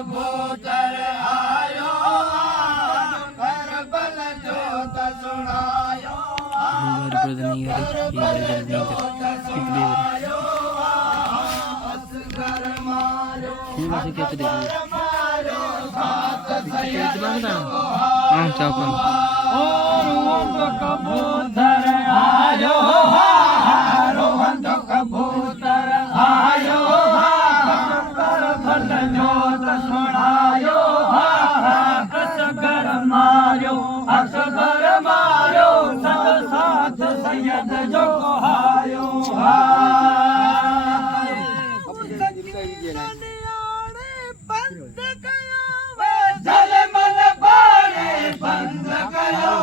कबूतर आयो करबल जोत सुनायो असगर मारो कबूतर आयो रोहन कबूतर आयो करबल जोत सुनायो असगर मारो सब साथ सैयद जो कहायो मन पाणे बंद कयो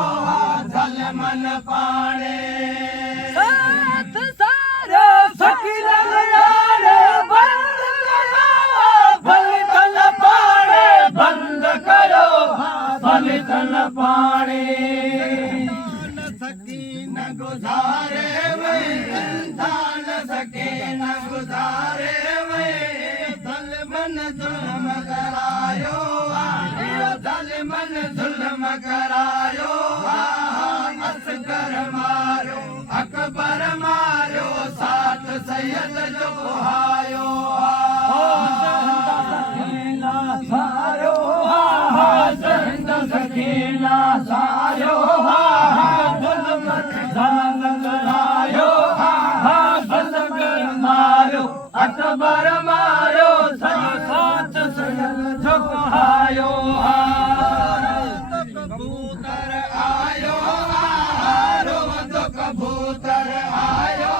जल मन पाणे साथ सारो सकीरन यारे बंद कयो भली तन पाणे बंद कयो भली तन पाणे सकी न गुजारे वे दान सके न गुजारे वे जल मन जुल्म करायो जल मन जुल्म करायो असगर मारो अकबर मारो साथ सैयद जो आयो सारो जिंद सकीना सारो जुल्म जलन करायो असगर मारो अकबर मारो साथ सैयद जो आयो कबूतर आयो रोवंद कबूतर आयो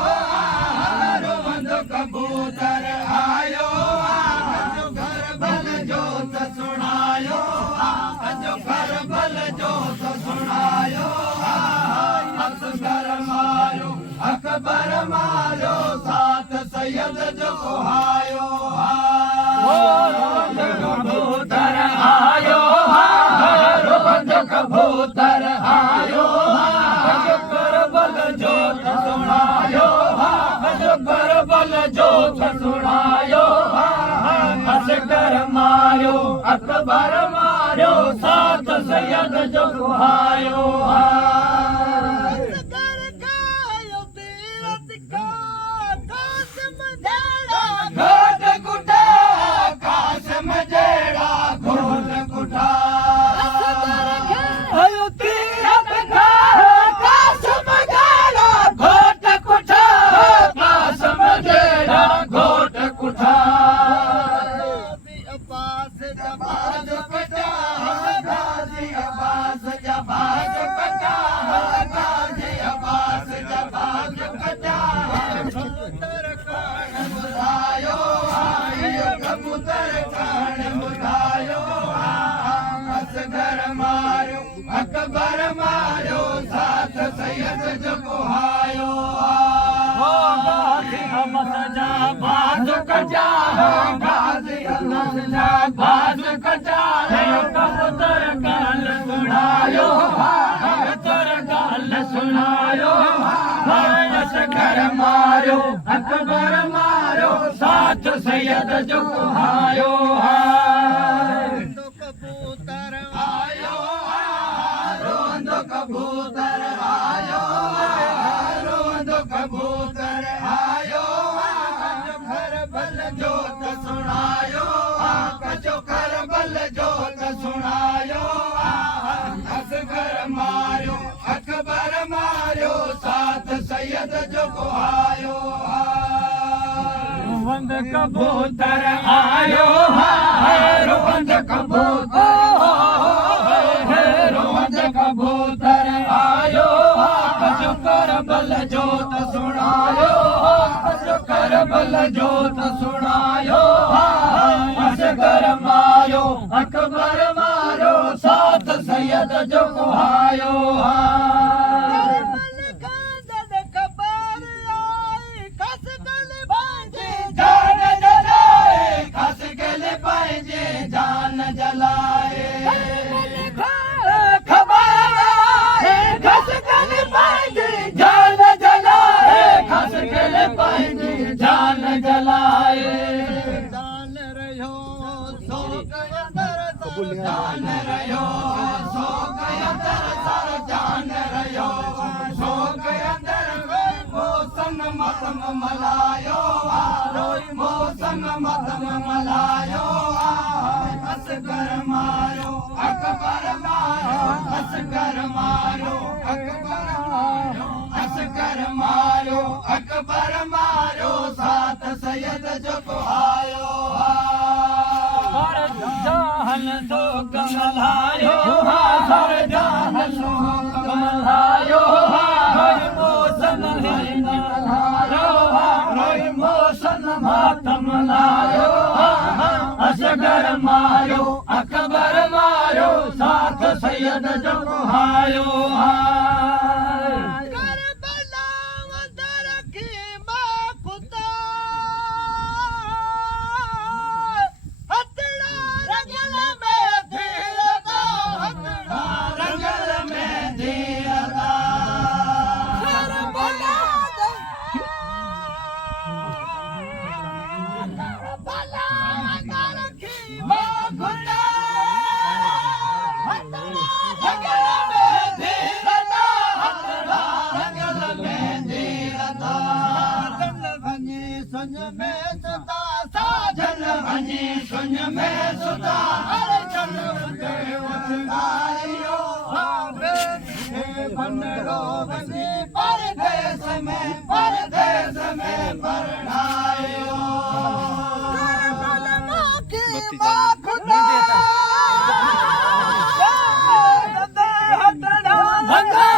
रोवंद कबूतर आयो जो घर बल जोत सुनायो जो घर बल जोत सुनायो असगर मारो अकबर मारो साथ सैयद जो आयो कबूतर आयो कबूतर आयो करबल जोत सुनायो करबल जोत सुनायो असगर मारो अकबर मारो साथ सैयद जो आयो घाट कुठा कासम जेड़ा घोल कुठा अकबर मारो साथ सैयद जो आयो गाजी हमस जा बाज कजा गाजी हमस जा बाज कजा कबूतर गाल सुनायो कबूतर गाल सुनायो असगर मारो अकबर मारो साथ सैयद जो आयो कबूतर आयो कबूतर आयो रोंद कबूतर आयो जो घर बल जोत सुनायो जो घर बल जोत सुनायो असगर मारो अकबर मारो साथ सैयद जो आयो रोंद कबूतर आयो रोंद कबूतर कबूतर आयो जो करबल जोत सुनायो जो करबल जोत सुनायो असगर मारो अकबर मारो साथ सैयद जो आयो जान जलाए जान जलाए जान रहो मतम मलायो रोई मौसम मतम मलायो असगर मारो अकबर मारो असगर मारो अकबर मारो असगर मारो अकबर मारो सात सैयद जो कुहायो हर जहान सो कमलायो हर जहान सो कमलायो रोई मौसम रोई मौसम मतम लायो असगर मारो अकबर मारो साथ सैयद जो कुहायो करबला वंदर की मां खुदा हथड़ा रंगल में धीरता हथड़ा रंगल में धीरता करबला करबला वंदर की मां खुदा रंगल में धीरता हथड़ा रंगल में धीरता सुन में सदा साजन भनी सुन में सुता अरे चल वंदारियो बनड़ो बनी परदेस में परणायो भंगा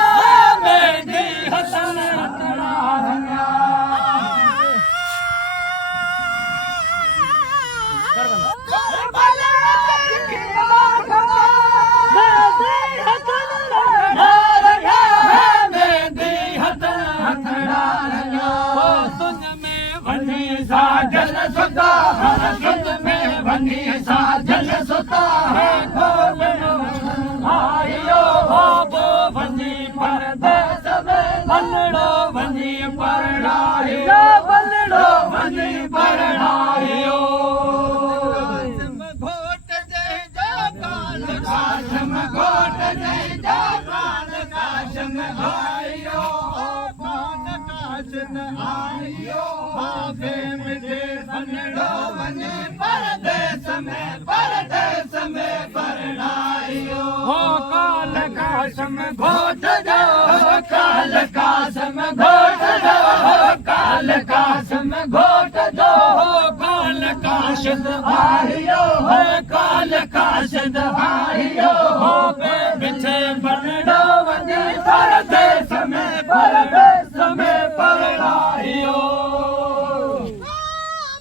में दी हसन हथड़ा रंगा साजन सुता हर सुत में बनी साजन सुता है आयो बाबो बनी परदेस में बलड़ो बनी परणायो बलड़ो बनी परणायो घोट जय जाकाल काशम घोट जय जाकाल काशम आयो कान काशन आयो बाबे मिटे बनड़ो बनी परदेस में परणायो हो काल काशम घोट जो काल काशम घोट जो काल काशम घोट जो काल काशद आयो हो काल काशद आयो हो बे बिछे बनड़ो बनी परदेस में परणायो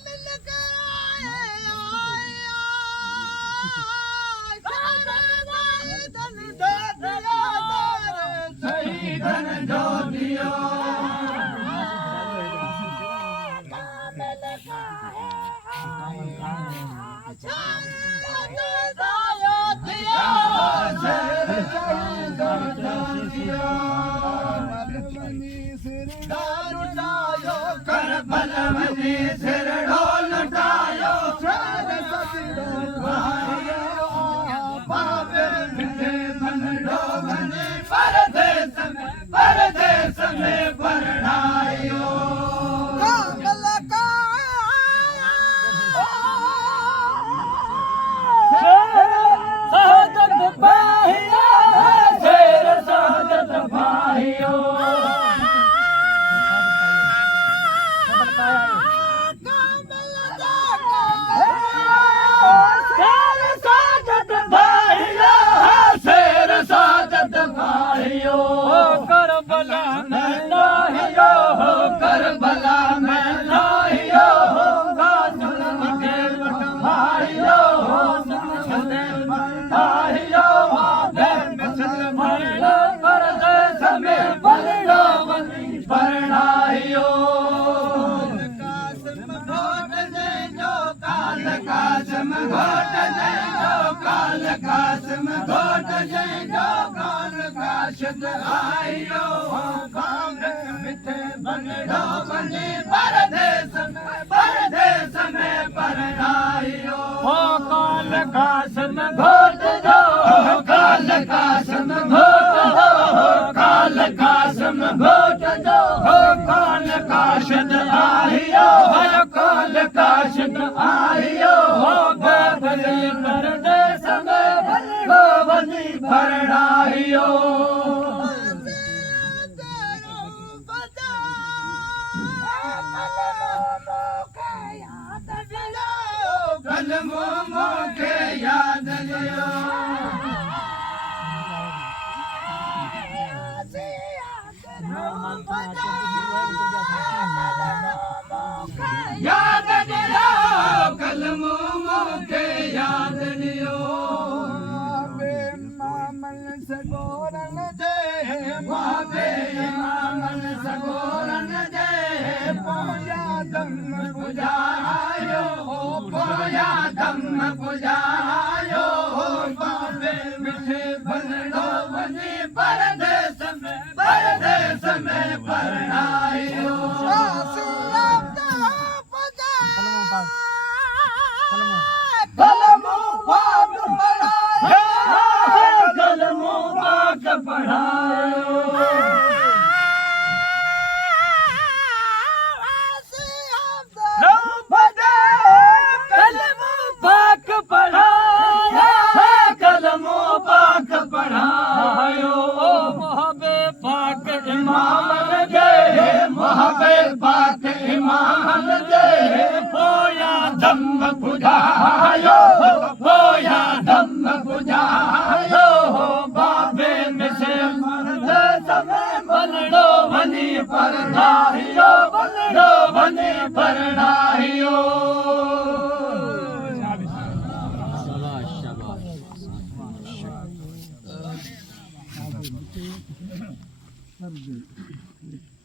मिल गए सही धन जो दियो करबल बनी सिर ढोल उठायो बाबे मिठे बनड़ो बनी परदेस में परणायो साजत पाहियो शेर साजत पाहियो शेर साजत पाहियो शेर साजत पाहियो करबला में नाहियो करबला में नाहियो गाजुल के भाइयो आहियो बे मिसल भरलो परदेस में बलड़ो बनी परणायो कासम घोट जय जो काल कासम घोट जय जो काल काशद आयो कामृत मिठे बनड़ो बनी परदेस में परणायो हो काल कासम घोट जो काल कासम घोट जो काल कासम घोट जो काल काशद आहियो हर काल काशद आहियो हो बदली परदेस में हो बदली भरणाहियो कलमो मोके याद लियो याद लियो कलमो मोके याद लियो मामल सगोरन दे मावे मामल सगोरन दे पोया दम बुझायो पोया दम बुझायो बाबे मिठे भलड़ो बनी परदेस में परणायो कलमो पाक पढ़ायो कलमो पाक पढ़ायो कलमो पाक पढ़ाया कलमो पाक पढ़ायो मोहबे पाक इमाम लगे मोहबे पाक इमाम लगे पोया दम बुझायो पोया दम बुझायो बाबे में से मर्द समय बलड़ो बनी परनाहियो बलड़ो बनी परनाहियो शाबाश